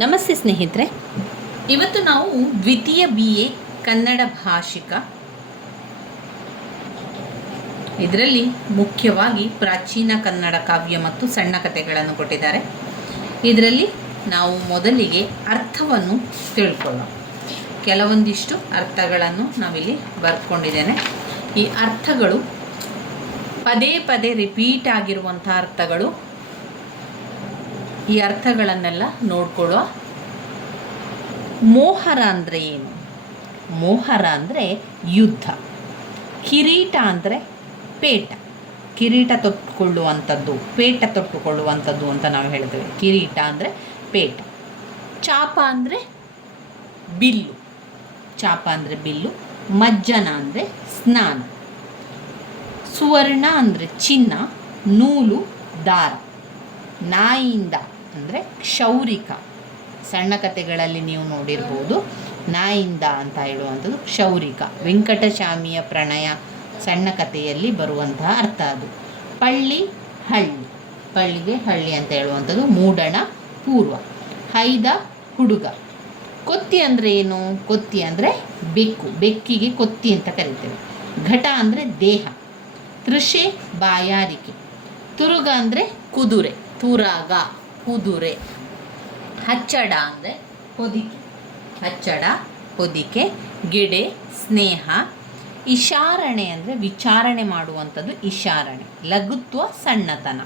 ನಮಸ್ತೆ ಸ್ನೇಹಿತರೆ, ಇವತ್ತು ನಾವು ದ್ವಿತೀಯ BA ಕನ್ನಡ ಭಾಷಿಕ ಇದರಲ್ಲಿ ಮುಖ್ಯವಾಗಿ ಪ್ರಾಚೀನ ಕನ್ನಡ ಕಾವ್ಯ ಮತ್ತು ಸಣ್ಣ ಕಥೆಗಳನ್ನು ಕೊಟ್ಟಿದ್ದಾರೆ. ಇದರಲ್ಲಿ ನಾವು ಮೊದಲಿಗೆ ಅರ್ಥವನ್ನು ತಿಳ್ಕೊಳ್ಳೋಣ. ಕೆಲವೊಂದಿಷ್ಟು ಅರ್ಥಗಳನ್ನು ನಾವಿಲ್ಲಿ ಬರ್ಕೊಂಡಿದ್ದೇನೆ. ಈ ಅರ್ಥಗಳು ಪದೇ ಪದೇ ರಿಪೀಟ್ ಆಗಿರುವಂಥ ಅರ್ಥಗಳು. ಈ ಅರ್ಥಗಳನ್ನೆಲ್ಲ ನೋಡ್ಕೊಳ್ಳುವ. ಮೋಹರ ಅಂದರೆ ಏನು? ಮೋಹರ ಅಂದರೆ ಯುದ್ಧ. ಕಿರೀಟ ಅಂದರೆ ಪೇಟ, ಕಿರೀಟ ತೊಟ್ಟುಕೊಳ್ಳುವಂಥದ್ದು, ಪೇಟ ತೊಟ್ಟುಕೊಳ್ಳುವಂಥದ್ದು ಅಂತ ನಾವು ಹೇಳ್ತೇವೆ. ಕಿರೀಟ ಅಂದರೆ ಪೇಟ. ಚಾಪ ಅಂದರೆ ಬಿಲ್ಲು, ಚಾಪ ಅಂದರೆ ಬಿಲ್ಲು. ಮಜ್ಜನ ಅಂದರೆ ಸ್ನಾನ. ಸುವರ್ಣ ಅಂದರೆ ಚಿನ್ನ, ನೂಲು ದಾರ. ನಾಯಿಂದ ಅಂದರೆ ಕ್ಷೌರಿಕ. ಸಣ್ಣ ಕಥೆಗಳಲ್ಲಿ ನೀವು ನೋಡಿರ್ಬೋದು, ನಾಯಿಂದ ಅಂತ ಹೇಳುವಂಥದ್ದು ಕ್ಷೌರಿಕ. ವೆಂಕಟಚಾಮಿಯ ಪ್ರಣಯ ಸಣ್ಣ ಕಥೆಯಲ್ಲಿ ಬರುವಂತಹ ಅರ್ಥ ಅದು. ಪಳ್ಳಿ ಹಳ್ಳಿ, ಪಳ್ಳಿಗೆ ಹಳ್ಳಿ ಅಂತ ಹೇಳುವಂಥದ್ದು ಮೂಡಣ ಪೂರ್ವ. ಹೈದ ಹುಡುಗ. ಕೊತ್ತಿ ಅಂದರೆ ಏನು? ಕೊತ್ತಿ ಅಂದರೆ ಬೆಕ್ಕು, ಬೆಕ್ಕಿಗೆ ಕೊತ್ತಿ ಅಂತ ಕರಿತೇವೆ. ಘಟ ಅಂದರೆ ದೇಹ. ತೃಷೆ ಬಾಯಾರಿಕೆ. ತುರುಗ ಅಂದರೆ ಕುದುರೆ, ತುರಾಗ ಕುದುರೆ. ಹಚ್ಚಡ ಅಂದರೆ ಹೊದಿಕೆ, ಹಚ್ಚಡ ಹೊದಿಕೆ. ಗೆಡೆ ಸ್ನೇಹ. ಇಶಾರಣೆ ಅಂದರೆ ವಿಚಾರಣೆ ಮಾಡುವಂಥದ್ದು, ಇಶಾರಣೆ. ಲಘುತ್ವ ಸಣ್ಣತನ.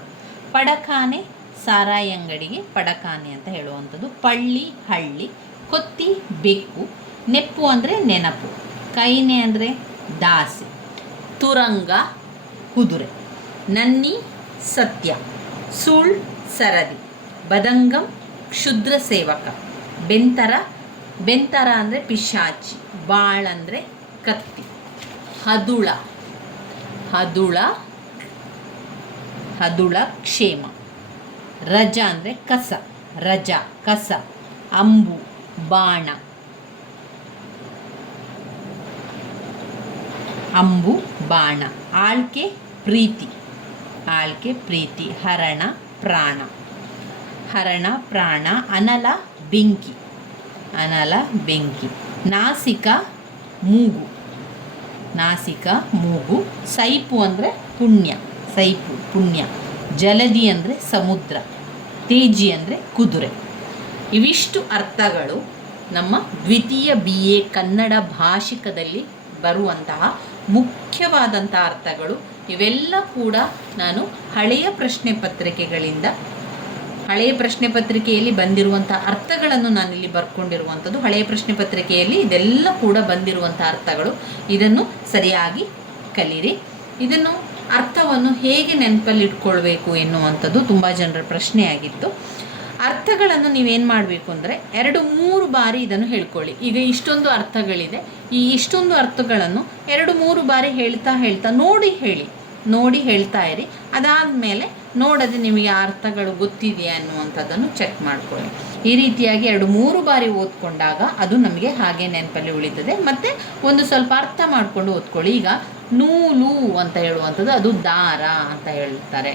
ಪಡಕಾನೆ ಸಾರಾಯಿ ಅಂಗಡಿಗೆ ಪಡಕಾನೆ ಅಂತ ಹೇಳುವಂಥದ್ದು. ಪಳ್ಳಿ ಹಳ್ಳಿ. ಕೊತ್ತಿ ಬೆಕ್ಕು. ನೆಪ್ಪು ಅಂದರೆ ನೆನಪು. ಕೈನೆ ಅಂದರೆ ದಾಸಿ. ತುರಂಗ ಕುದುರೆ. ನನ್ನಿ ಸತ್ಯ. ಸುಳ್ ಸರದಿ. ಬದಂಗಂ ಕ್ಷುದ್ರ ಸೇವಕ. ಬೆಂತರ, ಬೆಂತರ ಅಂದರೆ ಪಿಶಾಚಿ. ಬಾಳ್ ಅಂದರೆ ಕತ್ತಿ. ಹದುಳ, ಹದುಳ, ಹದುಳ ಕ್ಷೇಮ. ರಜ ಅಂದರೆ ಕಸ, ರಜ ಕಸ. ಅಂಬು ಬಾಣ, ಅಂಬು ಬಾಣ. ಆಳ್ಕೆ ಪ್ರೀತಿ, ಆಳ್ಕೆ ಪ್ರೀತಿ. ಹರಣ ಪ್ರಾಣ, ಹರಣ ಪ್ರಾಣ. ಅನಲ ಬೆಂಕಿ, ಅನಲ ಬೆಂಕಿ. ನಾಸಿಕ ಮೂಗು, ನಾಸಿಕ ಮೂಗು. ಸೈಪು ಅಂದರೆ ಪುಣ್ಯ, ಸೈಪು ಪುಣ್ಯ. ಜಲದಿ ಅಂದರೆ ಸಮುದ್ರ. ತೇಜಿ ಅಂದರೆ ಕುದುರೆ. ಇವಿಷ್ಟು ಅರ್ಥಗಳು ನಮ್ಮ ದ್ವಿತೀಯ BA ಕನ್ನಡ ಭಾಷಿಕದಲ್ಲಿ ಬರುವಂತಹ ಮುಖ್ಯವಾದಂಥ ಅರ್ಥಗಳು. ಇವೆಲ್ಲ ಕೂಡ ನಾನು ಹಳೆಯ ಪ್ರಶ್ನೆ ಪತ್ರಿಕೆಗಳಿಂದ, ಹಳೆಯ ಪ್ರಶ್ನೆ ಪತ್ರಿಕೆಯಲ್ಲಿ ಬಂದಿರುವಂಥ ಅರ್ಥಗಳನ್ನು ನಾನಿಲ್ಲಿ ಬರ್ಕೊಂಡಿರುವಂಥದ್ದು. ಹಳೆಯ ಪ್ರಶ್ನೆ ಪತ್ರಿಕೆಯಲ್ಲಿ ಇದೆಲ್ಲ ಕೂಡ ಬಂದಿರುವಂಥ ಅರ್ಥಗಳು. ಇದನ್ನು ಸರಿಯಾಗಿ ಕಲೀರಿ. ಇದನ್ನು ಅರ್ಥವನ್ನು ಹೇಗೆ ನೆನಪಲ್ಲಿ ಇಟ್ಕೊಳ್ಬೇಕು ಎನ್ನುವಂಥದ್ದು ತುಂಬ ಜನರ ಪ್ರಶ್ನೆಯಾಗಿತ್ತು. ಅರ್ಥಗಳನ್ನು ನೀವೇನು ಮಾಡಬೇಕು ಅಂದರೆ 2-3 ಬಾರಿ ಇದನ್ನು ಹೇಳ್ಕೊಳ್ಳಿ. ಈಗ ಇಷ್ಟೊಂದು ಅರ್ಥಗಳಿದೆ, ಈ ಇಷ್ಟೊಂದು ಅರ್ಥಗಳನ್ನು 2-3 ಬಾರಿ ಹೇಳ್ತಾ ಹೇಳ್ತಾ ನೋಡಿ ಹೇಳಿ, ನೋಡಿ ಹೇಳ್ತಾ ಇರಿ. ಅದಾದಮೇಲೆ ನೋಡದೆ ನಿಮಗೆ ಆ ಅರ್ಥಗಳು ಗೊತ್ತಿದೆಯಾ ಅನ್ನುವಂಥದ್ದನ್ನು ಚೆಕ್ ಮಾಡ್ಕೊಳ್ಳಿ. ಈ ರೀತಿಯಾಗಿ 2-3 ಬಾರಿ ಓದ್ಕೊಂಡಾಗ ಅದು ನಮಗೆ ಹಾಗೆ ನೆನಪಲ್ಲಿ ಉಳಿತದೆ. ಮತ್ತು ಒಂದು ಸ್ವಲ್ಪ ಅರ್ಥ ಮಾಡಿಕೊಂಡು ಓದ್ಕೊಳ್ಳಿ. ಈಗ ನೂಲು ಅಂತ ಹೇಳುವಂಥದ್ದು ಅದು ದಾರ ಅಂತ ಹೇಳ್ತಾರೆ.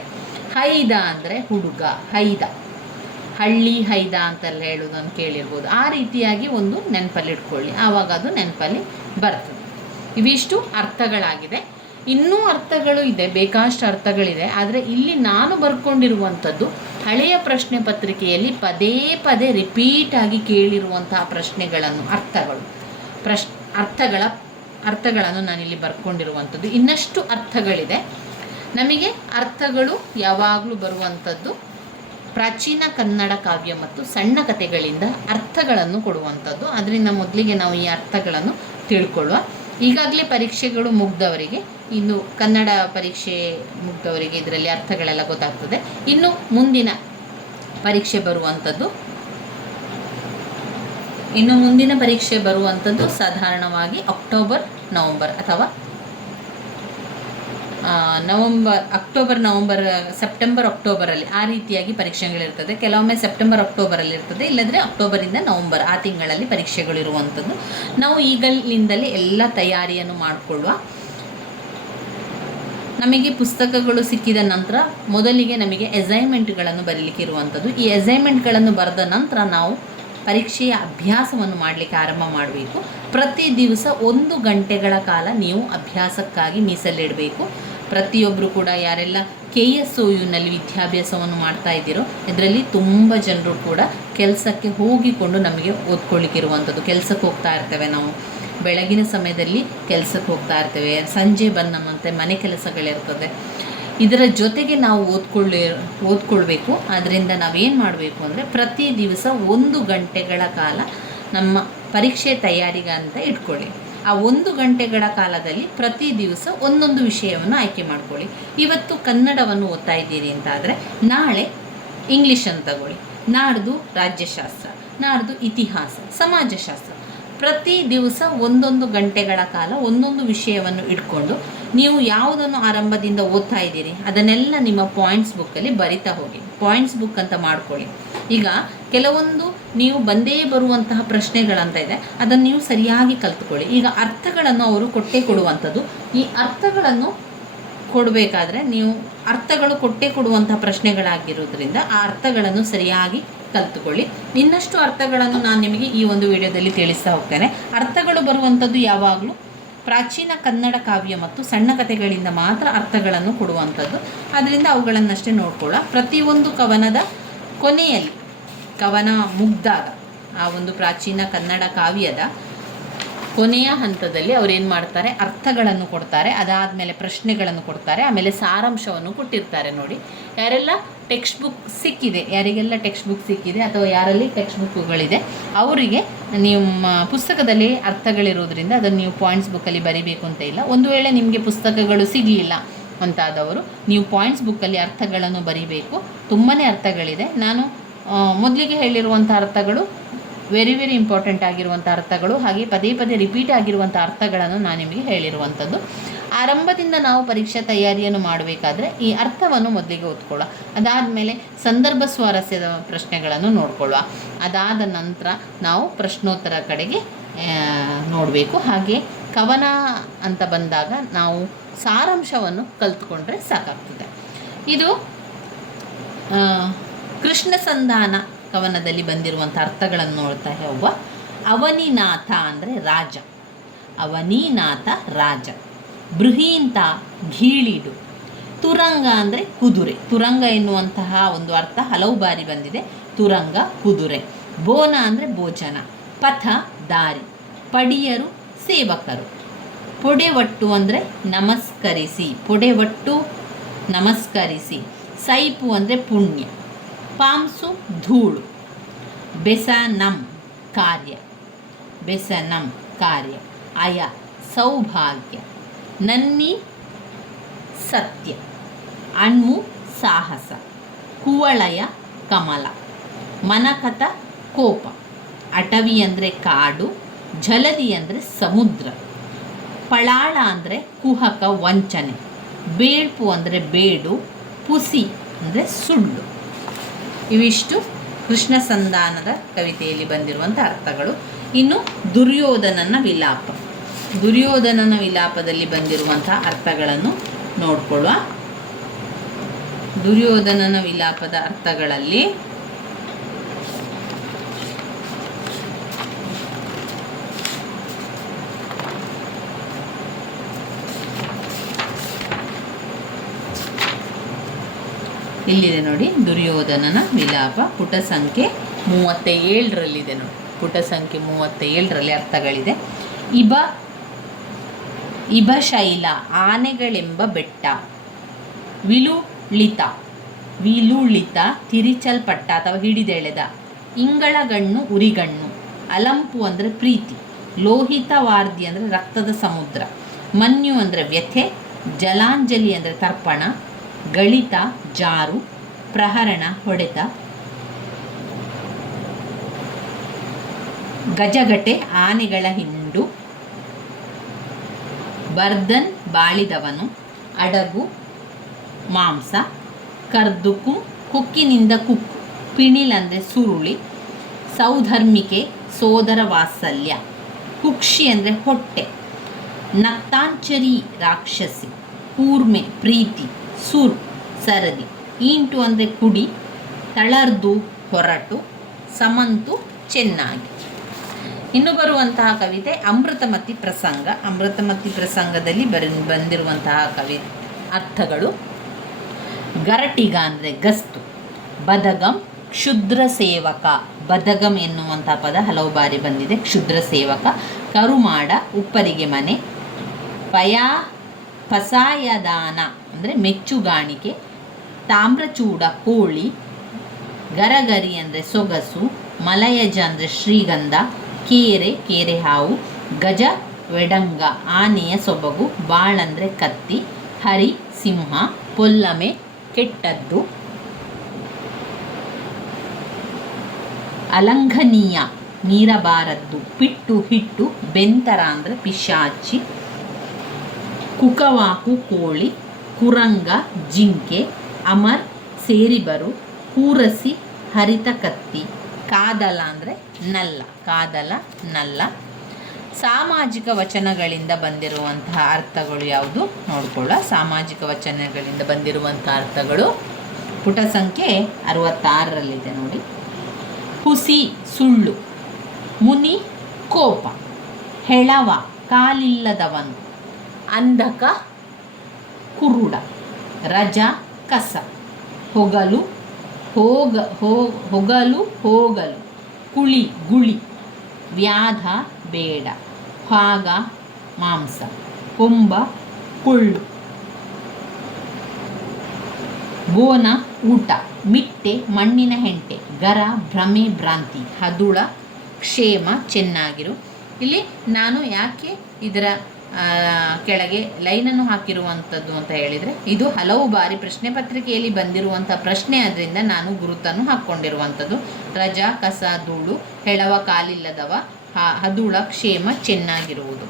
ಹೈದ ಅಂದರೆ ಹುಡುಗ, ಹೈದ. ಹಳ್ಳಿ ಹೈದ ಅಂತೆಲ್ಲ ಹೇಳೋದನ್ನು ಕೇಳಿರ್ಬೋದು. ಆ ರೀತಿಯಾಗಿ ಒಂದು ನೆನಪಲ್ಲಿ ಇಟ್ಕೊಳ್ಳಿ, ಆವಾಗ ಅದು ನೆನಪಲ್ಲಿ ಬರ್ತದೆ. ಇವಿಷ್ಟು ಅರ್ಥಗಳಾಗಿದೆ. ಇನ್ನೂ ಅರ್ಥಗಳು ಇದೆ, ಬೇಕಾಷ್ಟು ಅರ್ಥಗಳಿದೆ. ಆದರೆ ಇಲ್ಲಿ ನಾನು ಬರ್ಕೊಂಡಿರುವಂಥದ್ದು ಹಳೆಯ ಪ್ರಶ್ನೆ ಪತ್ರಿಕೆಯಲ್ಲಿ ಪದೇ ಪದೇ ರಿಪೀಟಾಗಿ ಕೇಳಿರುವಂತಹ ಪ್ರಶ್ನೆಗಳನ್ನು, ಅರ್ಥಗಳು, ಅರ್ಥಗಳನ್ನು ನಾನಿಲ್ಲಿ ಬರ್ಕೊಂಡಿರುವಂಥದ್ದು. ಇನ್ನಷ್ಟು ಅರ್ಥಗಳಿದೆ. ನಮಗೆ ಅರ್ಥಗಳು ಯಾವಾಗಲೂ ಬರುವಂಥದ್ದು ಪ್ರಾಚೀನ ಕನ್ನಡ ಕಾವ್ಯ ಮತ್ತು ಸಣ್ಣ ಕಥೆಗಳಿಂದ ಅರ್ಥಗಳನ್ನು ಕೊಡುವಂಥದ್ದು. ಅದರಿಂದ ಮೊದಲಿಗೆ ನಾವು ಈ ಅರ್ಥಗಳನ್ನು ತಿಳ್ಕೊಳ್ಳುವ. ಈಗಾಗಲೇ ಪರೀಕ್ಷೆಗಳು ಮುಗ್ದವರಿಗೆ, ಇನ್ನು ಕನ್ನಡ ಪರೀಕ್ಷೆ ಮುಗ್ದವರಿಗೆ ಇದರಲ್ಲಿ ಅರ್ಥಗಳೆಲ್ಲ ಗೊತ್ತಾಗ್ತದೆ. ಇನ್ನು ಮುಂದಿನ ಪರೀಕ್ಷೆ ಬರುವಂಥದ್ದು ಸಾಧಾರಣವಾಗಿ ಅಕ್ಟೋಬರ್-ನವಂಬರ್ ಅಥವಾ ಸೆಪ್ಟೆಂಬರ್-ಅಕ್ಟೋಬರಲ್ಲಿ ಆ ರೀತಿಯಾಗಿ ಪರೀಕ್ಷೆಗಳಿರ್ತದೆ. ಕೆಲವೊಮ್ಮೆ ಸೆಪ್ಟೆಂಬರ್-ಅಕ್ಟೋಬರಲ್ಲಿ ಇರ್ತದೆ, ಇಲ್ಲದ್ರೆ ಅಕ್ಟೋಬರಿಂದ ನವಂಬರ್ ಆ ತಿಂಗಳಲ್ಲಿ ಪರೀಕ್ಷೆಗಳಿರುವಂಥದ್ದು. ನಾವು ಈಗಲಿಂದಲೇ ಎಲ್ಲ ತಯಾರಿಯನ್ನು ಮಾಡಿಕೊಳ್ಳುವ. ನಮಗೆ ಪುಸ್ತಕಗಳು ಸಿಕ್ಕಿದ ನಂತರ ಮೊದಲಿಗೆ ನಮಗೆ ಅಸೈನ್ಮೆಂಟ್ಗಳನ್ನು ಬರೀಲಿಕ್ಕೆ ಇರುವಂಥದ್ದು. ಈ ಅಸೈನ್ಮೆಂಟ್ಗಳನ್ನು ಬರೆದ ನಂತರ ನಾವು ಪರೀಕ್ಷೆಯ ಅಭ್ಯಾಸವನ್ನು ಮಾಡಲಿಕ್ಕೆ ಆರಂಭ ಮಾಡಬೇಕು. ಪ್ರತಿ ದಿವಸ 1 ಗಂಟೆಗಳ ಕಾಲ ನೀವು ಅಭ್ಯಾಸಕ್ಕಾಗಿ ಮೀಸಲಿಡಬೇಕು. ಪ್ರತಿಯೊಬ್ಬರು ಕೂಡ ಯಾರೆಲ್ಲ KSOUನಲ್ಲಿ ವಿದ್ಯಾಭ್ಯಾಸವನ್ನು ಮಾಡ್ತಾ ಇದ್ದೀರೋ ಇದರಲ್ಲಿ ತುಂಬ ಜನರು ಕೂಡ ಕೆಲಸಕ್ಕೆ ಹೋಗಿಕೊಂಡು ನಮಗೆ ಓದ್ಕೊಳ್ಳಿಕ್ಕಿರುವಂಥದ್ದು. ಕೆಲಸಕ್ಕೆ ಹೋಗ್ತಾ ಇರ್ತೇವೆ ನಾವು, ಬೆಳಗಿನ ಸಮಯದಲ್ಲಿ ಕೆಲಸಕ್ಕೆ ಹೋಗ್ತಾ ಇರ್ತೇವೆ, ಸಂಜೆ ಬಂದ ಮನೆ ಕೆಲಸಗಳಿರ್ತದೆ. ಇದರ ಜೊತೆಗೆ ನಾವು ಓದ್ಕೊಳ್ಬೇಕು. ಆದ್ದರಿಂದ ನಾವೇನು ಮಾಡಬೇಕು ಅಂದರೆ ಪ್ರತಿ ದಿವಸ 1 ಗಂಟೆಗಳ ಕಾಲ ನಮ್ಮ ಪರೀಕ್ಷೆ ತಯಾರಿಗೆ ಅಂತ ಇಟ್ಕೊಳ್ಳಿ. ಆ 1 ಗಂಟೆಗಳ ಕಾಲದಲ್ಲಿ ಪ್ರತಿ ದಿವಸ ಒಂದೊಂದು ವಿಷಯವನ್ನು ಆಯ್ಕೆ ಮಾಡ್ಕೊಳ್ಳಿ. ಇವತ್ತು ಕನ್ನಡವನ್ನು ಓದ್ತಾ ಇದ್ದೀರಿ ಅಂತಾದರೆ ನಾಳೆ ಇಂಗ್ಲೀಷನ್ನು ತಗೊಳ್ಳಿ, ನಾಡ್ದು ರಾಜ್ಯಶಾಸ್ತ್ರ, ನಾಡ್ದು ಇತಿಹಾಸ, ಸಮಾಜಶಾಸ್ತ್ರ. ಪ್ರತಿ ದಿವಸ 1 ಗಂಟೆಗಳ ಕಾಲ ಒಂದೊಂದು ವಿಷಯವನ್ನು ಇಟ್ಕೊಂಡು ನೀವು ಯಾವುದನ್ನು ಆರಂಭದಿಂದ ಓದ್ತಾ ಇದ್ದೀರಿ ಅದನ್ನೆಲ್ಲ ನಿಮ್ಮ ಪಾಯಿಂಟ್ಸ್ ಬುಕ್ಕಲ್ಲಿ ಬರಿತಾ ಹೋಗಿ. ಪಾಯಿಂಟ್ಸ್ ಬುಕ್ ಅಂತ ಮಾಡ್ಕೊಳ್ಳಿ. ಈಗ ಕೆಲವೊಂದು ನೀವು ಬಂದೇ ಬರುವಂತಹ ಪ್ರಶ್ನೆಗಳಂತ ಇದೆ, ಅದನ್ನು ನೀವು ಸರಿಯಾಗಿ ಕಲ್ತ್ಕೊಳ್ಳಿ. ಈಗ ಅರ್ಥಗಳನ್ನು ಅವರು ಕೊಡುವಂಥದ್ದು. ಈ ಅರ್ಥಗಳನ್ನು ಕೊಡಬೇಕಾದ್ರೆ ನೀವು ಅರ್ಥಗಳು ಕೊಡುವಂತಹ ಪ್ರಶ್ನೆಗಳಾಗಿರೋದ್ರಿಂದ ಆ ಅರ್ಥಗಳನ್ನು ಸರಿಯಾಗಿ ಕಲ್ತುಕೊಳ್ಳಿ. ಇನ್ನಷ್ಟು ಅರ್ಥಗಳನ್ನು ನಾನು ನಿಮಗೆ ಈ ಒಂದು ವಿಡಿಯೋದಲ್ಲಿ ತಿಳಿಸ್ತಾ ಹೋಗ್ತೇನೆ. ಅರ್ಥಗಳು ಬರುವಂಥದ್ದು ಯಾವಾಗಲೂ ಪ್ರಾಚೀನ ಕನ್ನಡ ಕಾವ್ಯ ಮತ್ತು ಸಣ್ಣ ಕಥೆಗಳಿಂದ ಮಾತ್ರ ಅರ್ಥಗಳನ್ನು ಕೊಡುವಂಥದ್ದು. ಆದ್ದರಿಂದ ಅವುಗಳನ್ನಷ್ಟೇ ನೋಡ್ಕೊಳ್ಳ. ಪ್ರತಿಯೊಂದು ಕವನದ ಕೊನೆಯಲ್ಲಿ, ಕವನ ಮುಗ್ದಾಗ, ಆ ಒಂದು ಪ್ರಾಚೀನ ಕನ್ನಡ ಕಾವ್ಯದ ಕೊನೆಯ ಹಂತದಲ್ಲಿ ಅವರೇನು ಮಾಡ್ತಾರೆ, ಅರ್ಥಗಳನ್ನು ಕೊಡ್ತಾರೆ. ಅದಾದಮೇಲೆ ಪ್ರಶ್ನೆಗಳನ್ನು ಕೊಡ್ತಾರೆ, ಆಮೇಲೆ ಸಾರಾಂಶವನ್ನು ಕೊಟ್ಟಿರ್ತಾರೆ. ನೋಡಿ, ಯಾರೆಲ್ಲ ಟೆಕ್ಸ್ಟ್ ಬುಕ್ ಸಿಕ್ಕಿದೆ, ಯಾರಿಗೆಲ್ಲ ಟೆಕ್ಸ್ಟ್ ಬುಕ್ ಸಿಕ್ಕಿದೆ ಅಥವಾ ಯಾರಲ್ಲಿ ಟೆಕ್ಸ್ಟ್ ಬುಕ್ಗಳಿದೆ ಅವರಿಗೆ ನಿಮ್ಮ ಪುಸ್ತಕದಲ್ಲಿ ಅರ್ಥಗಳಿರೋದ್ರಿಂದ ಅದನ್ನು ನೀವು ಪಾಯಿಂಟ್ಸ್ ಬುಕ್ಕಲ್ಲಿ ಬರಿಬೇಕು ಅಂತ ಇಲ್ಲ. ಒಂದು ವೇಳೆ ನಿಮಗೆ ಪುಸ್ತಕಗಳು ಸಿಗಲಿಲ್ಲ ಅಂತಾದವರು ನೀವು ಪಾಯಿಂಟ್ಸ್ ಬುಕ್ಕಲ್ಲಿ ಅರ್ಥಗಳನ್ನು ಬರಿಬೇಕು. ತುಂಬಾ ಅರ್ಥಗಳಿದೆ. ನಾನು ಮೊದಲಿಗೆ ಹೇಳಿರುವಂಥ ಅರ್ಥಗಳು ವೆರಿ ಇಂಪಾರ್ಟೆಂಟ್ ಆಗಿರುವಂಥ ಅರ್ಥಗಳು, ಹಾಗೆ ಪದೇ ರಿಪೀಟ್ ಆಗಿರುವಂಥ ಅರ್ಥಗಳನ್ನು ನಾನು ನಿಮಗೆ ಹೇಳಿರುವಂಥದ್ದು. ಆರಂಭದಿಂದ ನಾವು ಪರೀಕ್ಷಾ ತಯಾರಿಯನ್ನು ಮಾಡಬೇಕಾದ್ರೆ ಈ ಅರ್ಥವನ್ನು ಮೊದಲಿಗೆ ಓದ್ಕೊಳ್ಳೋ, ಅದಾದಮೇಲೆ ಸಂದರ್ಭ ಸ್ವಾರಸ್ಯದ ಪ್ರಶ್ನೆಗಳನ್ನು ನೋಡ್ಕೊಳ್ಳುವ, ಅದಾದ ನಂತರ ನಾವು ಪ್ರಶ್ನೋತ್ತರ ಕಡೆಗೆ ನೋಡಬೇಕು. ಹಾಗೆ ಕವನ ಅಂತ ಬಂದಾಗ ನಾವು ಸಾರಾಂಶವನ್ನು ಕಲ್ತ್ಕೊಂಡ್ರೆ ಸಾಕಾಗ್ತದೆ. ಇದು ಕೃಷ್ಣ ಸಂಧಾನ ಕವನದಲ್ಲಿ ಬಂದಿರುವಂಥ ಅರ್ಥಗಳನ್ನು ನೋಡ್ತಾ ಹೋಗುವ. ಅವನಿನಾಥ ಅಂದರೆ ರಾಜ, ಅವನಿನಾಥ ರಾಜ. ಬೃಹೀಂತ ಘೀಳಿಡು. ತುರಂಗ ಅಂದರೆ ಕುದುರೆ. ತುರಂಗ ಎನ್ನುವಂತಹ ಒಂದು ಅರ್ಥ ಹಲವು ಬಾರಿ ಬಂದಿದೆ. ತುರಂಗ ಕುದುರೆ. ಬೋನ ಅಂದರೆ ಭೋಜನ. ಪಥ ದಾರಿ. ಪಡಿಯರು ಸೇವಕರು. ಪೊಡೆವಟ್ಟು ಅಂದರೆ ನಮಸ್ಕರಿಸಿ, ಪೊಡೆವಟ್ಟು ನಮಸ್ಕರಿಸಿ. ಸೈಪು ಅಂದರೆ ಪುಣ್ಯ. ಪಾಂಸು ಧೂಳು. ಬೆಸನಂ ಕಾರ್ಯ, ಬೆಸನಂ ಕಾರ್ಯ. ಅಯ ಸೌಭಾಗ್ಯ. ನನ್ನಿ ಸತ್ಯ. ಅಣ್ಮು ಸಾಹಸ. ಕುವಳಯ ಕಮಲ. ಮನಕತ ಕೋಪ. ಅಟವಿ ಅಂದರೆ ಕಾಡು. ಜಲದಿ ಅಂದರೆ ಸಮುದ್ರ. ಪಳಾಳ ಅಂದರೆ ಕುಹಕ ವಂಚನೆ. ಬೇಳ್ಪು ಅಂದರೆ ಬೇಡು. ಪುಸಿ ಅಂದರೆ ಸುಳ್ಳು. ಇವಿಷ್ಟು ಕೃಷ್ಣ ಸಂಧಾನದ ಕವಿತೆಯಲ್ಲಿ ಬಂದಿರುವಂಥ ಅರ್ಥಗಳು. ಇನ್ನು ದುರ್ಯೋಧನನ ವಿಲಾಪ. ದುರ್ಯೋಧನನ ವಿಲಾಪದಲ್ಲಿ ಬಂದಿರುವಂಥ ಅರ್ಥಗಳನ್ನು ನೋಡ್ಕೊಳ್ಳುವ. ದುರ್ಯೋಧನನ ವಿಲಾಪದ ಅರ್ಥಗಳಲ್ಲಿ ಇಲ್ಲಿದೆ ನೋಡಿ, ದುರ್ಯೋಧನನ ವಿಲಾಪ ಪುಟ ಸಂಖ್ಯೆ 37ರಲ್ಲಿದೆ ನೋಡಿ. ಪುಟ ಸಂಖ್ಯೆ 37ರಲ್ಲಿ ಅರ್ಥಗಳಿದೆ. ಇಬಶೈಲ ಆನೆಗಳೆಂಬ ಬೆಟ್ಟ. ವಿಲುಳಿತ, ವಿಲುಳಿತ ತಿರಿಚಲ್ಪಟ್ಟ ಅಥವಾ ಹಿಡಿದೆಳೆದ. ಇಂಗಳಗಣ್ಣು ಉರಿಗಣ್ಣು. ಅಲಂಪು ಅಂದರೆ ಪ್ರೀತಿ. ಲೋಹಿತವಾರ್ದಿ ಅಂದರೆ ರಕ್ತದ ಸಮುದ್ರ. ಮನ್ಯು ಅಂದರೆ ವ್ಯಥೆ. ಜಲಾಂಜಲಿ ಅಂದರೆ ತರ್ಪಣ. ಗಳಿತ ಜಾರು. ಪ್ರಹರಣ ಹೊಡೆತ. ಗಜಗಟೆ ಆನೆಗಳ ಹಿಂಡು. ಬರ್ದನ್ ಬಾಳಿದವನು. ಅಡಗು ಮಾಂಸ. ಕರ್ದುಕು ಕುಕ್ಕಿನಿಂದ ಕುಕ್ಕು. ಪಿಣಿಲ್ ಅಂದರೆ ಸುರುಳಿ. ಸೌಧರ್ಮಿಕೆ ಸೋದರ ವಾತ್ಸಲ್ಯ. ಕುಕ್ಷಿ ಅಂದರೆ ಹೊಟ್ಟೆ. ನಕ್ತಾಂಚರಿ ರಾಕ್ಷಸಿ. ಕೂರ್ಮೆ ಪ್ರೀತಿ. ಸುರ್ ಸರದಿ. ಈಂಟು ಅಂದರೆ ಕುಡಿ. ತಳರ್ದು ಹೊರಟು. ಸಮಂತು ಚೆನ್ನಾಗಿ. ಇನ್ನು ಬರುವಂತಹ ಕವಿತೆ ಅಮೃತಮತಿ ಪ್ರಸಂಗ. ಅಮೃತಮತಿ ಪ್ರಸಂಗದಲ್ಲಿ ಬಂದಿರುವಂತಹ ಅರ್ಥಗಳು: ಗರಟಿಗ ಅಂದರೆ ಗಸ್ತು, ಬದಗಂ ಕ್ಷುದ್ರ ಸೇವಕ. ಬದಗಂ ಎನ್ನುವಂಥ ಪದ ಹಲವು ಬಾರಿ ಬಂದಿದೆ. ಕ್ಷುದ್ರ ಸೇವಕ. ಕರುಮಾಡ ಉಪ್ಪರಿಗೆ ಮನೆ. ಪಸಾಯದಾನ ಅಂದರೆ ಮೆಚ್ಚುಗಾಣಿಕೆ. ತಾಮ್ರಚೂಡ ಕೋಳಿ. ಗರಗರಿ ಅಂದರೆ ಸೊಗಸು. ಮಲಯಜ ಅಂದರೆ ಶ್ರೀಗಂಧ. ಕೇರೆ ಹಾವು. ಗಜ ವೆಡಂಗ ಆನೆಯ ಸೊಬಗು. ಬಾಳಂದರೆ ಕತ್ತಿ. ಹರಿ ಸಿಂಹ. ಪೊಲ್ಲಮೆ ಕೆಟ್ಟದ್ದು. ಅಲಂಘನೀಯ ಮೀರಬಾರದ್ದು. ಪಿಟ್ಟು ಹಿಟ್ಟು. ಬೆಂತರ ಅಂದರೆ ಪಿಶಾಚಿ. ಕುಕವಾಕು ಕೋಳಿ. ಕುರಂಗ ಜಿಂಕೆ. ಅಮರ್ ಸೇರಿಬರು. ಕೂರಸಿ ಹರಿತ ಕತ್ತಿ. ಕಾದಲ ಅಂದರೆ ನಲ್ಲ. ಕಾದಲ ನಲ್ಲ. ಸಾಮಾಜಿಕ ವಚನಗಳಿಂದ ಬಂದಿರುವಂತಹ ಅರ್ಥಗಳು ಯಾವುದು ನೋಡ್ಕೊಳ್ಳ. ಸಾಮಾಜಿಕ ವಚನಗಳಿಂದ ಬಂದಿರುವಂತಹ ಅರ್ಥಗಳು ಪುಟ ಸಂಖ್ಯೆ 66ರಲ್ಲಿದೆ ನೋಡಿ. ಹುಸಿ ಸುಳ್ಳು. ಮುನಿ ಕೋಪ. ಹೆಳವ ಕಾಲಿಲ್ಲದವನು. ಅಂಧಕ ಕುರುಡ. ರಜ ಕಸ. ಹೊಗಲು ಹೋಗಲು. ಕುಳಿ ಗುಳಿ. ವ್ಯಾಧ ಬೇಡ. ಭಾಗ ಮಾಂಸ. ಕೊಂಬ ಕೊಳ್ಳು. ಬೋನ ಊಟ. ಮಿಟ್ಟೆ ಮಣ್ಣಿನ ಹೆಂಟೆ. ಗರ ಭ್ರಮೆ ಭ್ರಾಂತಿ. ಹದುಳ ಕ್ಷೇಮ ಚೆನ್ನಾಗಿರು. ಇಲ್ಲಿ ನಾನು ಯಾಕೆ ಇದರ ಕೆಳಗೆ ಲೈನನ್ನು ಹಾಕಿರುವಂಥದ್ದು ಅಂತ ಹೇಳಿದರೆ, ಇದು ಹಲವು ಬಾರಿ ಪ್ರಶ್ನೆ ಪತ್ರಿಕೆಯಲ್ಲಿ ಬಂದಿರುವಂಥ ಪ್ರಶ್ನೆ, ಅದರಿಂದ ನಾನು ಗುರುತನ್ನು ಹಾಕ್ಕೊಂಡಿರುವಂಥದ್ದು. ರಜಾ ಕಸ ಧೂಳು. ಹೆಳವ ಕಾಲಿಲ್ಲದವ. ಹದುಳ ಕ್ಷೇಮ ಚೆನ್ನಾಗಿರುವುದು.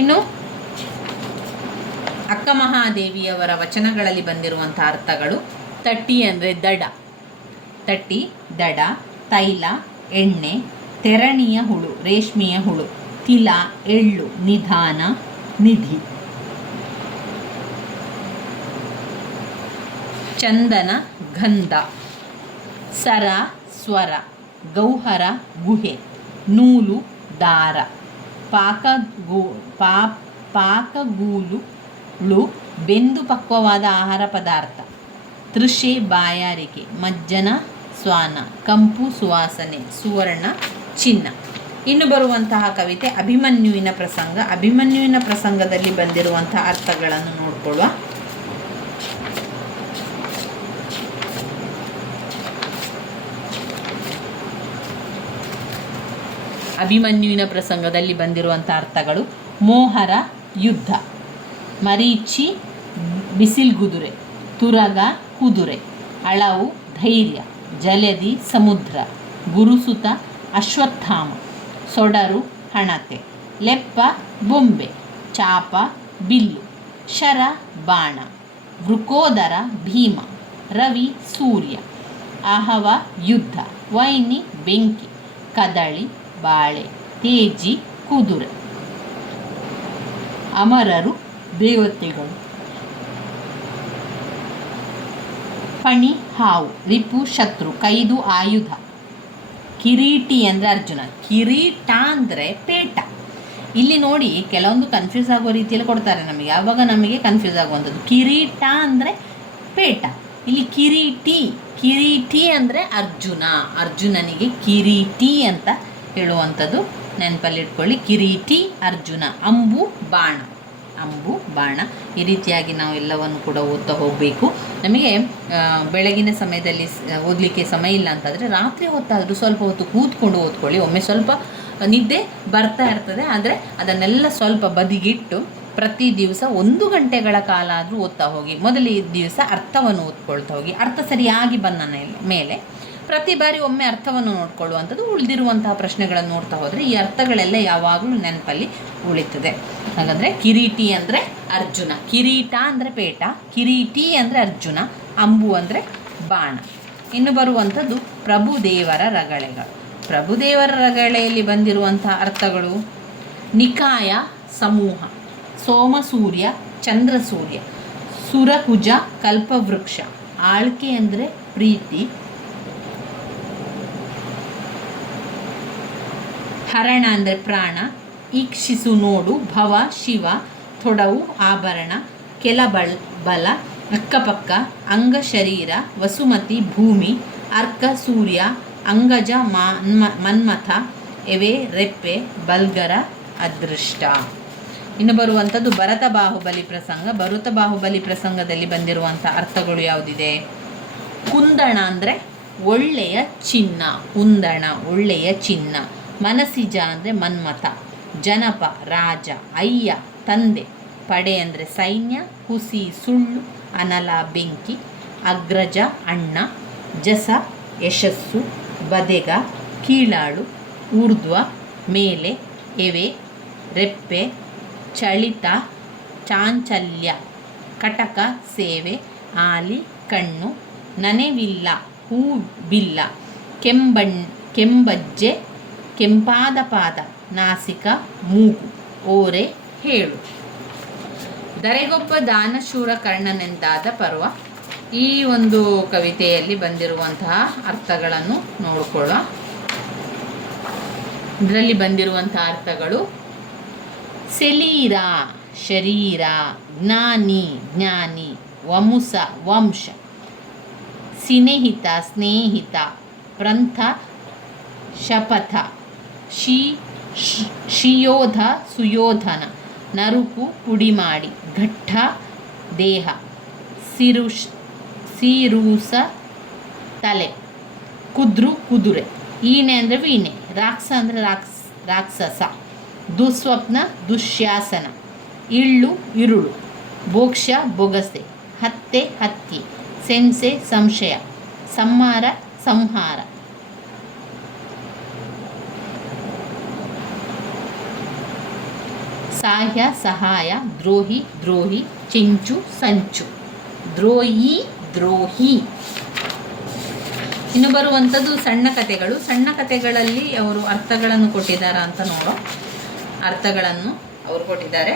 ಇನ್ನು ಅಕ್ಕ ಮಹಾದೇವಿಯವರ ವಚನಗಳಲ್ಲಿ ಬಂದಿರುವಂಥ ಅರ್ಥಗಳು: ತಟ್ಟಿ ಅಂದರೆ ದಡ. ತಟ್ಟಿ ದಡ. ತೈಲ ಎಣ್ಣೆ. ತೆರಣಿಯ ಹುಳು ರೇಷ್ಮೆಯ ಹುಳು. ತಿಲ ಎಳ್ಳು. ನಿಧಾನ ನಿಧಿ. ಚಂದನ ಗಂಧ. ಸರ ಸ್ವರ. ಗೌಹರ ಗುಹೆ. ನೂಲು ದಾರ. ಪಾಕಗೂಲು ಬೆಂದು ಪಕ್ವವಾದ ಆಹಾರ ಪದಾರ್ಥ. ತೃಷೆ ಬಾಯಾರಿಕೆ. ಮಜ್ಜನ ಸ್ವಾನ. ಕಂಪು ಸುವಾಸನೆ. ಸುವರ್ಣ ಚಿನ್ನ. ಇನ್ನು ಬರುವಂತಹ ಕವಿತೆ ಅಭಿಮನ್ಯುವಿನ ಪ್ರಸಂಗ. ಅಭಿಮನ್ಯುವಿನ ಪ್ರಸಂಗದಲ್ಲಿ ಬಂದಿರುವಂತಹ ಅರ್ಥಗಳನ್ನು ನೋಡಿಕೊಳ್ಳುವ. ಅಭಿಮನ್ಯುವಿನ ಪ್ರಸಂಗದಲ್ಲಿ ಬಂದಿರುವಂಥ ಅರ್ಥಗಳು: ಮೋಹರ ಯುದ್ಧ. ಮರೀಚಿ ಬಿಸಿಲ್ಗುದುರೆ. ತುರಗ ಕುದುರೆ. ಅಳವು ಧೈರ್ಯ. ಜಲದಿ ಸಮುದ್ರ. ಗುರುಸುತ ಅಶ್ವತ್ಥಾಮ. ಸೊಡರು ಹಣತೆ. ಲೆಪ್ಪ ಬೊಂಬೆ. ಚಾಪ ಬಿಲ್ಲು. ಶರ ಬಾಣ. ವೃಕೋದರ ಭೀಮ. ರವಿ ಸೂರ್ಯ. ಅಹವ ಯುದ್ಧ. ವೈನಿ ಬೆಂಕಿ. ಕದಳಿ ಬಾಳೆ. ತೇಜಿ ಕುದುರೆ. ಅಮರರು ದೇವತೆಗಳು. ಫಣಿ ಹಾವು. ರಿಪು ಶತ್ರು. ಕೈದು ಆಯುಧ. ಕಿರೀಟಿ ಅಂದರೆ ಅರ್ಜುನ. ಕಿರೀಟ ಅಂದರೆ ಪೇಟ. ಇಲ್ಲಿ ನೋಡಿ ಕೆಲವೊಂದು ಕನ್ಫ್ಯೂಸ್ ಆಗೋ ರೀತಿಯಲ್ಲಿ ಕೊಡ್ತಾರೆ ನಮಗೆ, ಆವಾಗ ನಮಗೆ ಕನ್ಫ್ಯೂಸ್ ಆಗುವಂಥದ್ದು. ಕಿರೀಟ ಅಂದರೆ ಪೇಟ. ಇಲ್ಲಿ ಕಿರೀಟಿ ಅಂದರೆ ಅರ್ಜುನ. ಅರ್ಜುನನಿಗೆ ಕಿರೀಟಿ ಅಂತ ಹೇಳುವಂಥದ್ದು ನೆನಪಲ್ಲಿಟ್ಕೊಳ್ಳಿ. ಕಿರೀಟಿ ಅರ್ಜುನ. ಅಂಬು ಬಾಣ. ಈ ರೀತಿಯಾಗಿ ನಾವು ಎಲ್ಲವನ್ನು ಕೂಡ ಓದ್ತಾ ಹೋಗಬೇಕು. ನಮಗೆ ಬೆಳಗಿನ ಸಮಯದಲ್ಲಿ ಓದಲಿಕ್ಕೆ ಸಮಯ ಇಲ್ಲ ಅಂತಂದರೆ ರಾತ್ರಿ ಹೊತ್ತಾದರೂ ಸ್ವಲ್ಪ ಹೊತ್ತು ಕೂತ್ಕೊಂಡು ಓದ್ಕೊಳ್ಳಿ. ಒಮ್ಮೆ ಸ್ವಲ್ಪ ನಿದ್ದೆ ಬರ್ತಾ ಇರ್ತದೆ, ಆದರೆ ಅದನ್ನೆಲ್ಲ ಸ್ವಲ್ಪ ಬದಿಗಿಟ್ಟು ಪ್ರತಿ ದಿವಸ 1 ಗಂಟೆಗಳ ಕಾಲ ಆದರೂ ಓದ್ತಾ ಹೋಗಿ. ಮೊದಲ ದಿವಸ ಅರ್ಥವನ್ನು ಓದ್ಕೊಳ್ತಾ ಹೋಗಿ. ಅರ್ಥ ಸರಿಯಾಗಿ ಬಂದ ಮೇಲೆ ಪ್ರತಿ ಬಾರಿ ಒಮ್ಮೆ ಅರ್ಥವನ್ನು ನೋಡ್ಕೊಳ್ಳುವಂಥದ್ದು. ಉಳಿದಿರುವಂತಹ ಪ್ರಶ್ನೆಗಳನ್ನು ನೋಡ್ತಾ ಹೋದರೆ ಈ ಅರ್ಥಗಳೆಲ್ಲ ಯಾವಾಗಲೂ ನೆನಪಲ್ಲಿ ಉಳಿತದೆ. ಹಾಗಾದರೆ ಕಿರೀಟಿ ಅಂದರೆ ಅರ್ಜುನ. ಕಿರೀಟ ಅಂದರೆ ಪೇಟ. ಕಿರೀಟಿ ಅಂದರೆ ಅರ್ಜುನ. ಅಂಬು ಅಂದರೆ ಬಾಣ. ಇನ್ನು ಬರುವಂಥದ್ದು ಪ್ರಭುದೇವರ ರಗಳೆಗಳು. ಪ್ರಭುದೇವರ ರಗಳೆಯಲ್ಲಿ ಬಂದಿರುವಂಥ ಅರ್ಥಗಳು: ನಿಕಾಯ ಸಮೂಹ. ಸೋಮಸೂರ್ಯ ಚಂದ್ರಸೂರ್ಯ. ಸುರಕುಜ ಕಲ್ಪವೃಕ್ಷ. ಆಳ್ಕೆ ಅಂದರೆ ಪ್ರೀತಿ. ಹರಣ ಅಂದರೆ ಪ್ರಾಣ, ಈಕ್ಷಿಸು ನೋಡು, ಭವ ಶಿವ, ತೊಡವು ಆಭರಣ, ಕೆಲ ಬಲ ಅಕ್ಕಪಕ್ಕ, ಅಂಗ ಶರೀರ, ವಸುಮತಿ ಭೂಮಿ, ಅರ್ಕ ಸೂರ್ಯ, ಅಂಗಜ ಮನ್ಮಥ, ಎವೆ ರೆಪ್ಪೆ, ಬಲ್ಗರ ಅದೃಷ್ಟ. ಇನ್ನು ಬರುವಂಥದ್ದು ಭರತ ಬಾಹುಬಲಿ ಪ್ರಸಂಗ. ಭರತ ಬಾಹುಬಲಿ ಪ್ರಸಂಗದಲ್ಲಿ ಬಂದಿರುವಂಥ ಅರ್ಥಗಳು ಯಾವುದಿದೆ? ಕುಂದಣ ಅಂದರೆ ಒಳ್ಳೆಯ ಚಿನ್ನ, ಕುಂದಣ ಒಳ್ಳೆಯ ಚಿನ್ನ. ಮನಸಿಜ ಅಂದರೆ ಮನ್ಮಥ. ಜನಪ ರಾಜ. ಅಯ್ಯ ತಂದೆ. ಪಡೆ ಅಂದರೆ ಸೈನ್ಯ. ಹುಸಿ ಸುಳ್ಳು. ಅನಲ ಬೆಂಕಿ. ಅಗ್ರಜ ಅಣ್ಣ. ಜಸ ಯಶಸ್ಸು. ಬದೆಗ ಕೀಳಾಳು. ಊರ್ಧ್ವ ಮೇಲೆ. ಎವೆ ರೆಪ್ಪೆ. ಚಳಿತ ಚಾಂಚಲ್ಯ. ಕಟಕ ಸೇವೆ. ಆಲಿ ಕಣ್ಣು. ನನೆವಿಲ್ಲ ಹೂವಿಲ್ಲ. ಕೆಂಬಜ್ಜೆ ಕೆಂಪಾದ ಪಾದ. ನಾಸಿಕ ಮೂಗು. ಓರೆ ಹೇಳು. ಧರೆಗೊಬ್ಬ ದಾನಶೂರ ಕರ್ಣನೆಂದಾದ ಪರ್ವ. ಈ ಒಂದು ಕವಿತೆಯಲ್ಲಿ ಬಂದಿರುವಂತಹ ಅರ್ಥಗಳನ್ನು ನೋಡಿಕೊಳ್ಳುವ. ಇದರಲ್ಲಿ ಬಂದಿರುವಂತಹ ಅರ್ಥಗಳು: ಸೆಲೀರ ಶರೀರ, ಜ್ಞಾನಿ ಜ್ಞಾನಿ, ವಮುಸ ವಂಶ, ಸಿನೇಹಿತ ಸ್ನೇಹಿತ, ಪ್ರಂಥ ಶಪಥ, ಶಿಯೋಧ ಸುಯೋಧನ, ನರುಕು ಪುಡಿಮಾಡಿ, ಘಟ್ಟ ದೇಹ, ಸಿರೂಸ ತಲೆ, ಕುದ್ರು ಕುದುರೆ, ಈಣೆ ಅಂದರೆ ವೀಣೆ, ರಾಕ್ಷಸ ಅಂದರೆ ರಾಕ್ಷಸ, ದುಸ್ವಪ್ನ ದುಶ್ಯಾಸನ, ಇಳ್ಳು ಇರುಳು, ಭೋಕ್ಷ ಬೊಗಸೆ, ಹತ್ತೆ ಹತ್ಯೆ, ಸೆಂಸೆ ಸಂಶಯ, ಸಂಹಾರ ಸಂಹಾರ. ಸಾಹ್ಯ ಸಹಾಯ, ದ್ರೋಹಿ ದ್ರೋಹಿ, ಚೆಂಚು ಸಂಚು, ದ್ರೋಹಿ ದ್ರೋಹಿ. ಇನ್ನು ಬರುವಂಥದ್ದು ಸಣ್ಣ ಕಥೆಗಳು. ಸಣ್ಣ ಕಥೆಗಳಲ್ಲಿ ಅವರು ಅರ್ಥಗಳನ್ನು ಕೊಟ್ಟಿದ್ದಾರೆ ಅಂತ ನೋಡೋ. ಅರ್ಥಗಳನ್ನು ಅವರು ಕೊಟ್ಟಿದ್ದಾರೆ.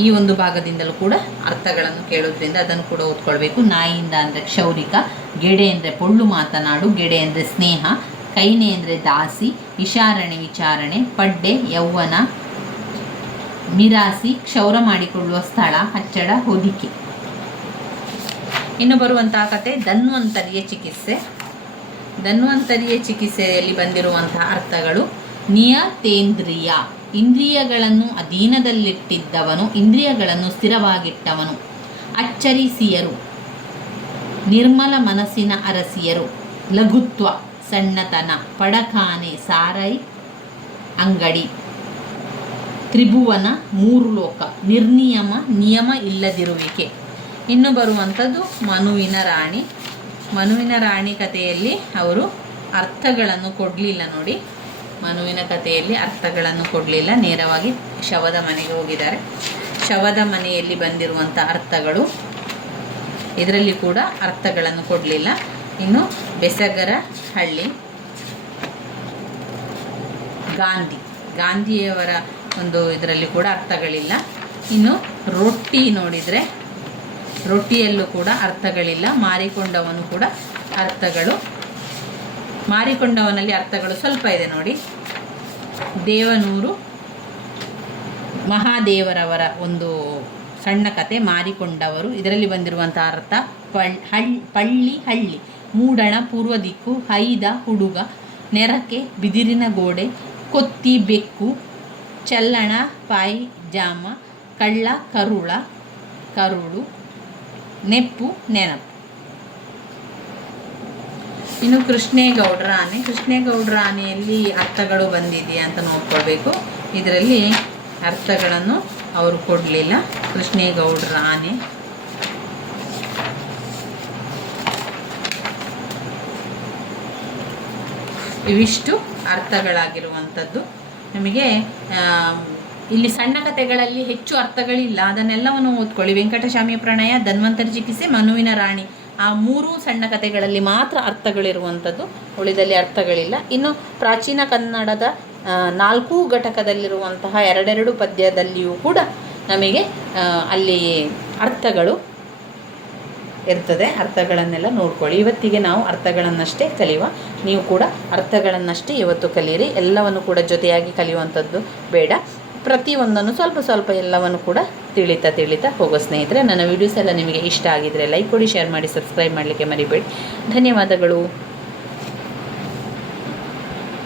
ಈ ಒಂದು ಭಾಗದಿಂದಲೂ ಕೂಡ ಅರ್ಥಗಳನ್ನು ಕೇಳೋದ್ರಿಂದ ಅದನ್ನು ಕೂಡ ಓದ್ಕೊಳ್ಬೇಕು. ನಾಯಿಯಿಂದ ಅಂದರೆ ಕ್ಷೌರಿಕ, ಗೆಡೆ ಅಂದರೆ ಪೊಳ್ಳು ಮಾತನಾಡು, ಗೆಡೆ ಅಂದರೆ ಸ್ನೇಹ, ಕೈನೆ ಅಂದರೆ ದಾಸಿ, ವಿಚಾರಣೆ ವಿಚಾರಣೆ, ಪಡ್ಡೆ ಯೌವನ, ಮಿರಾಸಿ ಕ್ಷೌರ ಮಾಡಿಕೊಳ್ಳುವ ಸ್ಥಳ, ಹಚ್ಚಡ ಹೊದಿಕೆ. ಇನ್ನು ಬರುವಂತಹ ಕತೆ ಧನ್ವಂತರಿಯ ಚಿಕಿತ್ಸೆ. ಧನ್ವಂತರಿಯ ಚಿಕಿತ್ಸೆಯಲ್ಲಿ ಬಂದಿರುವಂತಹ ಅರ್ಥಗಳು: ನಿಯತೇಂದ್ರಿಯ, ಇಂದ್ರಿಯಗಳನ್ನು ಅಧೀನದಲ್ಲಿಟ್ಟಿದ್ದವನು, ಇಂದ್ರಿಯಗಳನ್ನು ಸ್ಥಿರವಾಗಿಟ್ಟವನು. ಅಚ್ಚರಿಸಿಯರು, ನಿರ್ಮಲ ಮನಸ್ಸಿನ ಅರಸಿಯರು. ಲಘುತ್ವ, ಸಣ್ಣತನ. ಪಡಖಾನೆ, ಸಾರೈ ಅಂಗಡಿ. ತ್ರಿಭುವನ, ಮೂರು ಲೋಕ. ನಿರ್ನಿಯಮ, ನಿಯಮ ಇಲ್ಲದಿರುವಿಕೆ. ಇನ್ನು ಬರುವಂಥದ್ದು ಮನುವಿನ ರಾಣಿ. ಮನುವಿನ ರಾಣಿ ಕಥೆಯಲ್ಲಿ ಅವರು ಅರ್ಥಗಳನ್ನು ಕೊಡಲಿಲ್ಲ ನೋಡಿ. ಮನುವಿನ ಕಥೆಯಲ್ಲಿ ಅರ್ಥಗಳನ್ನು ಕೊಡಲಿಲ್ಲ, ನೇರವಾಗಿ ಶವದ ಮನೆಗೆ ಹೋಗಿದ್ದಾರೆ. ಶವದ ಮನೆಯಲ್ಲಿ ಬಂದಿರುವಂಥ ಅರ್ಥಗಳು, ಇದರಲ್ಲಿ ಕೂಡ ಅರ್ಥಗಳನ್ನು ಕೊಡಲಿಲ್ಲ. ಇನ್ನು ಬೆಸಗರ ಹಳ್ಳಿ, ಗಾಂಧಿಯವರ ಒಂದು ಇದರಲ್ಲಿ ಕೂಡ ಅರ್ಥಗಳಿಲ್ಲ. ಇನ್ನು ರೊಟ್ಟಿ ನೋಡಿದರೆ ರೊಟ್ಟಿಯಲ್ಲೂ ಕೂಡ ಅರ್ಥಗಳಿಲ್ಲ. ಮಾರಿಕೊಂಡವನು ಕೂಡ ಅರ್ಥಗಳು, ಮಾರಿಕೊಂಡವನಲ್ಲಿ ಅರ್ಥಗಳು ಸ್ವಲ್ಪ ಇದೆ ನೋಡಿ. ದೇವನೂರು ಮಹಾದೇವರವರ ಒಂದು ಸಣ್ಣ ಕತೆ ಮಾರಿಕೊಂಡವರು. ಇದರಲ್ಲಿ ಬಂದಿರುವಂಥ ಅರ್ಥ: ಪಳ್ಳಿ ಹಳ್ಳಿ, ಮೂಡಣ ಪೂರ್ವ ದಿಕ್ಕು, ಹೈದ ಹುಡುಗ, ನೆರಕೆ ಬಿದಿರಿನ ಗೋಡೆ, ಕೊತ್ತಿ ಬೆಕ್ಕು, ಚಲ್ಲಣ ಪಾಯಿಜಾಮ, ಕಳ್ಳ ಕರುಳು, ನೆಪ್ಪು ನೆನಪು. ಇನ್ನು ಕೃಷ್ಣೇಗೌಡರ ಆನೆ. ಕೃಷ್ಣೇಗೌಡರ ಆನೆಯಲ್ಲಿ ಅರ್ಥಗಳು ಬಂದಿದೆಯಾ ಅಂತ ನೋಡ್ಕೊಳ್ಬೇಕು. ಇದರಲ್ಲಿ ಅರ್ಥಗಳನ್ನು ಅವರು ಕೊಡಲಿಲ್ಲ. ಕೃಷ್ಣೇಗೌಡರ ಆನೆ. ಇವಿಷ್ಟು ಅರ್ಥಗಳಾಗಿರುವಂಥದ್ದು. ನಮಗೆ ಇಲ್ಲಿ ಸಣ್ಣ ಕಥೆಗಳಲ್ಲಿ ಹೆಚ್ಚು ಅರ್ಥಗಳಿಲ್ಲ, ಅದನ್ನೆಲ್ಲವನ್ನು ಓದ್ಕೊಳ್ಳಿ. ವೆಂಕಟಸ್ವಾಮಿಯ ಪ್ರಣಯ, ಧನ್ವಂತರಿ ಚಿಕಿತ್ಸೆ, ಮನುವಿನ ರಾಣಿ, ಆ ಮೂರು ಸಣ್ಣ ಕಥೆಗಳಲ್ಲಿ ಮಾತ್ರ ಅರ್ಥಗಳಿರುವಂಥದ್ದು, ಉಳಿದಲ್ಲಿ ಅರ್ಥಗಳಿಲ್ಲ. ಇನ್ನು ಪ್ರಾಚೀನ ಕನ್ನಡದ 4 ಘಟಕದಲ್ಲಿರುವಂತಹ 2 ಪದ್ಯದಲ್ಲಿಯೂ ಕೂಡ ನಮಗೆ ಅಲ್ಲಿ ಅರ್ಥಗಳು ಇರ್ತದೆ. ಅರ್ಥಗಳನ್ನೆಲ್ಲ ನೋಡ್ಕೊಳ್ಳಿ. ಇವತ್ತಿಗೆ ನಾವು ಅರ್ಥಗಳನ್ನಷ್ಟೇ ಕಲಿಯುವ. ನೀವು ಕೂಡ ಅರ್ಥಗಳನ್ನಷ್ಟೇ ಇವತ್ತು ಕಲಿಯಿರಿ. ಎಲ್ಲವನ್ನು ಕೂಡ ಜೊತೆಯಾಗಿ ಕಲಿಯುವಂಥದ್ದು ಬೇಡ. ಪ್ರತಿಯೊಂದನ್ನು ಸ್ವಲ್ಪ ಸ್ವಲ್ಪ ಎಲ್ಲವನ್ನು ಕೂಡ ತಿಳಿತಾ ಹೋಗೋ ಸ್ನೇಹಿತರೆ. ನನ್ನ ವೀಡಿಯೋಸ್ ಎಲ್ಲ ನಿಮಗೆ ಇಷ್ಟ ಆಗಿದ್ದರೆ ಲೈಕ್ ಕೊಡಿ, ಶೇರ್ ಮಾಡಿ, ಸಬ್ಸ್ಕ್ರೈಬ್ ಮಾಡಲಿಕ್ಕೆ ಮರಿಬೇಡಿ. ಧನ್ಯವಾದಗಳು.